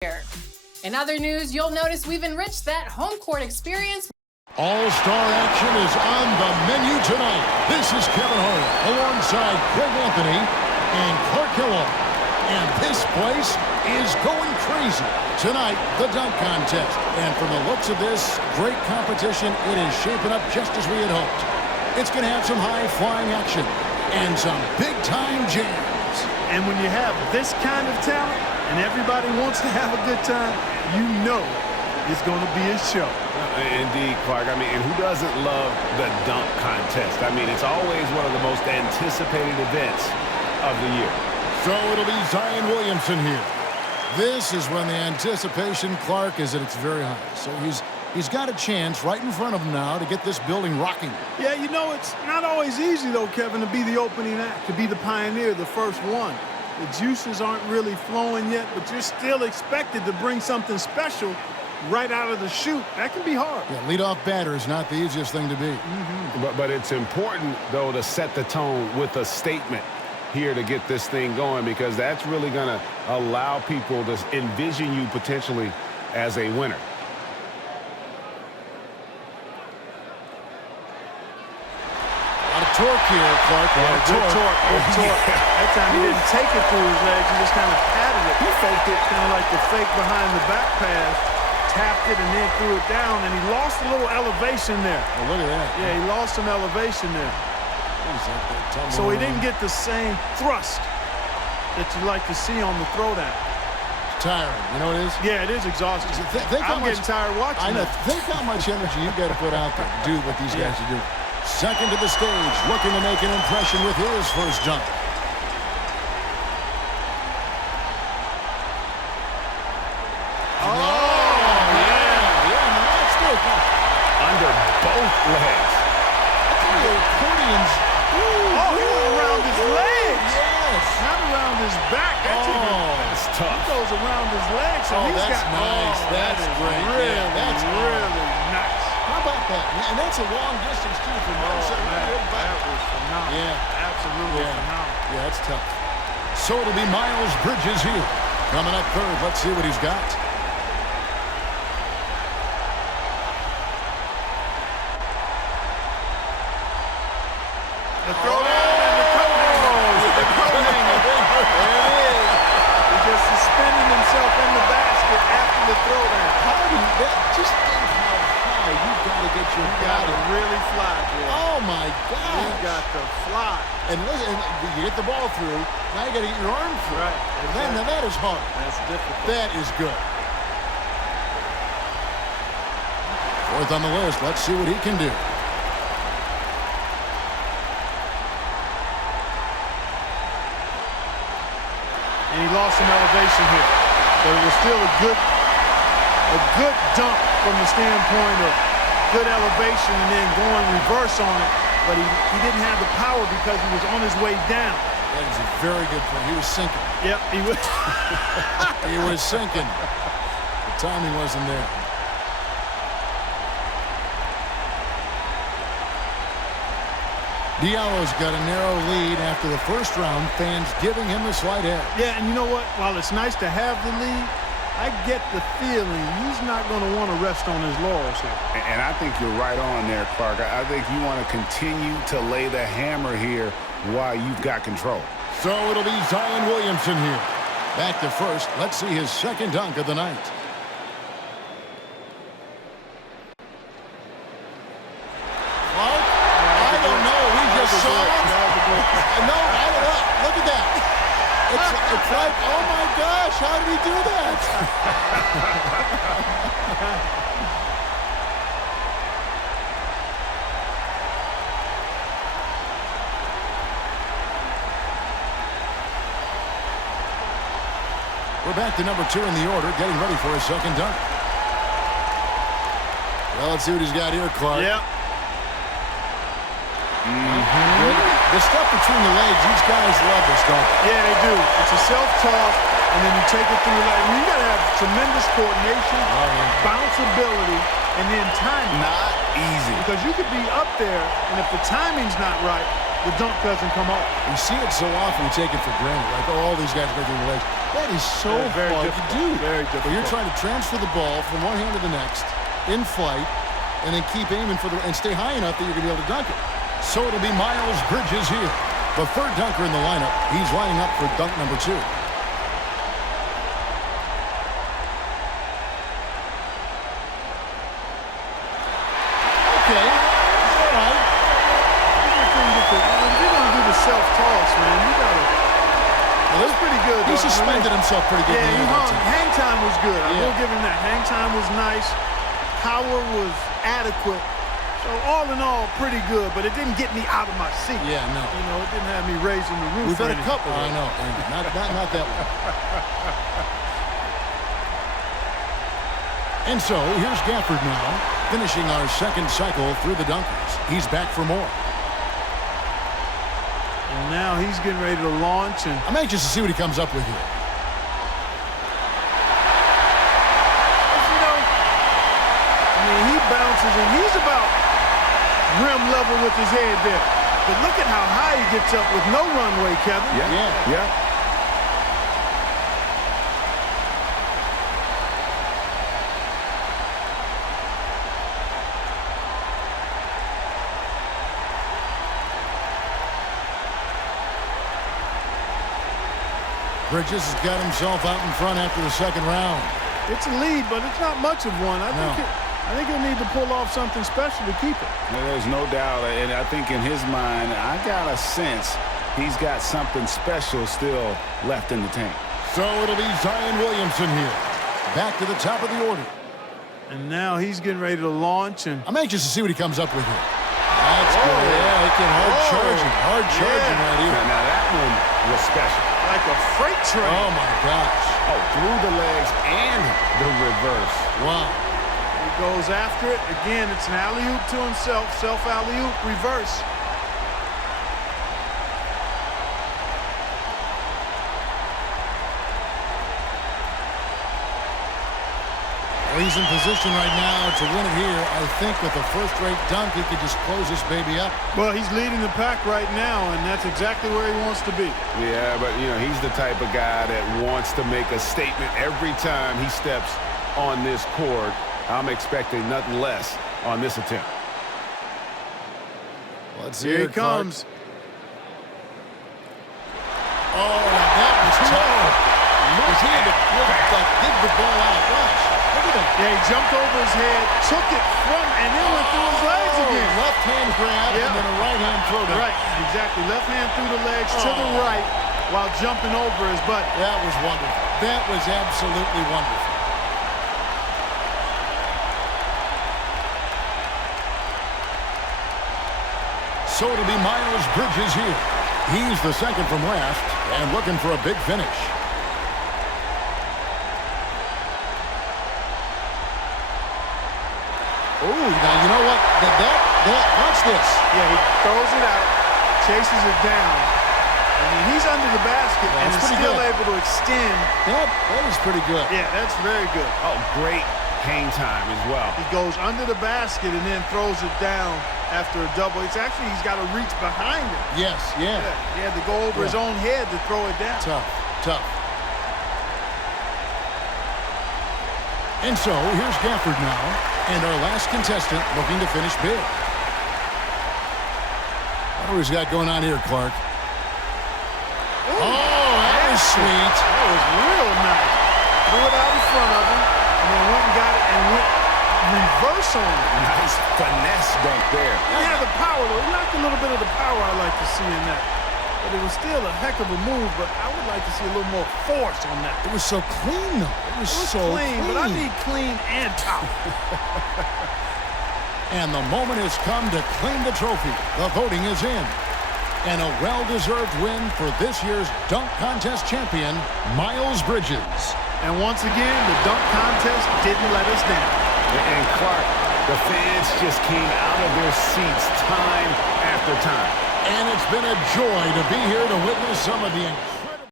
here. In other news, you'll notice we've enriched that home court experience. All-star action is on the menu tonight. This is Kevin Hart alongside Greg Anthony and Clark Kellogg. And this place is going crazy. Tonight, the dunk contest. And from the looks of this great competition, it is shaping up just as we had hoped. It's going to have some high-flying action and some big-time jams. And when you have this kind of talent and everybody wants to have a good time, you know it's going to be a show. Indeed, Clark. I mean, and who doesn't love the dunk contest? I mean, it's always one of the most anticipated events of the year. So it'll be Zion Williamson here. This is when the anticipation, Clark, is at its very highest. So he's got a chance right in front of him now to get this building rocking. Yeah, you know, it's not always easy, though, Kevin, to be the opening act, to be the pioneer, the first one. The juices aren't really flowing yet, but you're still expected to bring something special right out of the chute. That can be hard. Yeah, leadoff batter is not the easiest thing to be. But it's important, though, to set the tone with a statement here to get this thing going, because that's really going to allow people to envision you potentially as a winner. A lot of torque here, Clark. Good torque. That time he didn't take it through his legs. He just kind of patted it. He faked it, kind of like the fake behind the back pass. Tapped it and then threw it down, and he lost a little elevation there. Oh, look at that. Yeah, he lost some elevation there. So he didn't get the same thrust that you like to see on the throwdown. It's tiring. You know what it is? Yeah, it is exhausting. I'm getting tired watching I know. that. Think how much energy you got to put out there to do what these guys are doing. Second to the stage, looking to make an impression with his first dunk. Under both legs. The accordions. Oh, he went around his legs. Yes. Not around his back. That's tough. He goes around his legs. So he's that's got, nice. That's great. Really, Yeah, that's really nice. How about that? And that's a long distance, too, from one side to the other. That was phenomenal. Yeah. Absolutely phenomenal. Yeah, that's tough. So it'll be Miles Bridges here. Coming up third. Let's see what he's got. The throw down and the coat hanger. The coat hanger. There it is. He's just suspending himself in the basket after the throwdown. How do you just think how high you've got to get your Got to body. really fly, boy. Oh, my God. You got to fly. And listen, you get the ball through. Now you got to get your arm through. Right. Now that is hard. That's difficult. That is good. Fourth on the list. Let's see what he can do. And he lost some elevation here. But it was still a good dunk from the standpoint of good elevation and then going reverse on it. But he didn't have the power because he was on his way down. That is a very good point. He was sinking. Yep, he was. He was sinking. The timing wasn't there. Diallo's got a narrow lead after the first round. Fans giving him the slight edge. Yeah, and you know what? While it's nice to have the lead, I get the feeling he's not going to want to rest on his laurels here. And I think you're right on there, Clark. I think you want to continue to lay the hammer here while you've got control. So it'll be Zion Williamson here. Back to first. Let's see his second dunk of the night. Clark? I don't know. We just saw it. No, I don't know. Look at that. It's like, oh my gosh, how did he do that? We're back to number 2 in the order, getting ready for his second dunk. Well, let's see what he's got here, Clark. Yep. The stuff between the legs, these guys love this stuff. Yeah, they do. It's a self-toss, and then you take it through your leg. I mean, you got to have tremendous coordination, bounceability, and then timing. Not easy. Because you could be up there, and if the timing's not right, the dunk doesn't come off. We see it so often, we take it for granted. Like, oh, all these guys go through the legs. That is so very hard to do. Very difficult. You're trying to transfer the ball from one hand to the next in flight and then keep aiming and stay high enough that you're going to be able to dunk it. So it'll be Miles Bridges here, the third dunker in the lineup. He's lining up for dunk number 2. Okay, all right. If you're going to do the self-toss, man, you got to. Well, that's pretty good. He suspended himself pretty good. Yeah, in the end. hang time was good. I Yeah. will give him that. Hang time was nice. Power was adequate. So all in all, pretty good, but it didn't get me out of my seat. Yeah, no. You know, it didn't have me raising the roof. We've or had a anything. couple. I know. Not that one. And so here's Gafford now, finishing our second cycle through the dunkers. He's back for more. And now he's getting ready to launch. And I'm anxious to see what he comes up with here. you know, I mean, he bounces and he's about rim level with his head there. But look at how high he gets up with no runway, Kevin. Yeah. Bridges has got himself out in front after the second round. It's a lead, but it's not much of one. I think he'll need to pull off something special to keep it. There's no doubt, and I think in his mind, I got a sense he's got something special still left in the tank. So it'll be Zion Williamson here, back to the top of the order. And now he's getting ready to launch. And I'm anxious to see what he comes up with here. That's good. Yeah, he can hard charging right here. Now that one was special. like a freight train. Oh, my gosh. Oh, through the legs and the reverse. Wow. He goes after it. Again, it's an alley-oop to himself. Self-alley-oop, reverse. Well, he's in position right now to win it here. I think with a first-rate dunk, he could just close this baby up. Well, he's leading the pack right now, and that's exactly where he wants to be. Yeah, but, you know, he's the type of guy that wants to make a statement every time he steps on this court. I'm expecting nothing less on this attempt. Let's Here he comes. Oh, that was tough. He had to dig the ball out. Watch. Look at that. Yeah, he jumped over his head, took it from, and then went through his legs again. Left hand grab and then a right hand throw down. Right, exactly. Left hand through the legs to the right while jumping over his butt. That was wonderful. That was absolutely wonderful. So it'll be Miles Bridges here. He's the second from last and looking for a big finish. Oh, now you know what? Watch this. Yeah, he throws it out, chases it down. I mean, he's under the basket and is still able to extend. That is pretty good. Yeah, that's very good. Oh, great hang time as well. He goes under the basket and then throws it down after a double. It's actually, he's got to reach behind it. Yes, yeah. He had to go over his own head to throw it down. Tough. And so, here's Gafford now, and our last contestant looking to finish big. What do we got going on here, Clark? Ooh, that was sweet. That was real nice. Threw it out in front of him, and then went and got it and went reverse on it. Nice finesse dunk there. He had the power, though. He lacked a little bit of the power I like to see in that. But it was still a heck of a move, but I would like to see a little more force on that. It was so clean, though. It was so clean. But I need clean and power. And the moment has come to claim the trophy. The voting is in. And a well-deserved win for this year's dunk contest champion, Miles Bridges. And once again, the dunk contest didn't let us down. And Clark, the fans just came out of their seats time after time. And it's been a joy to be here to witness some of the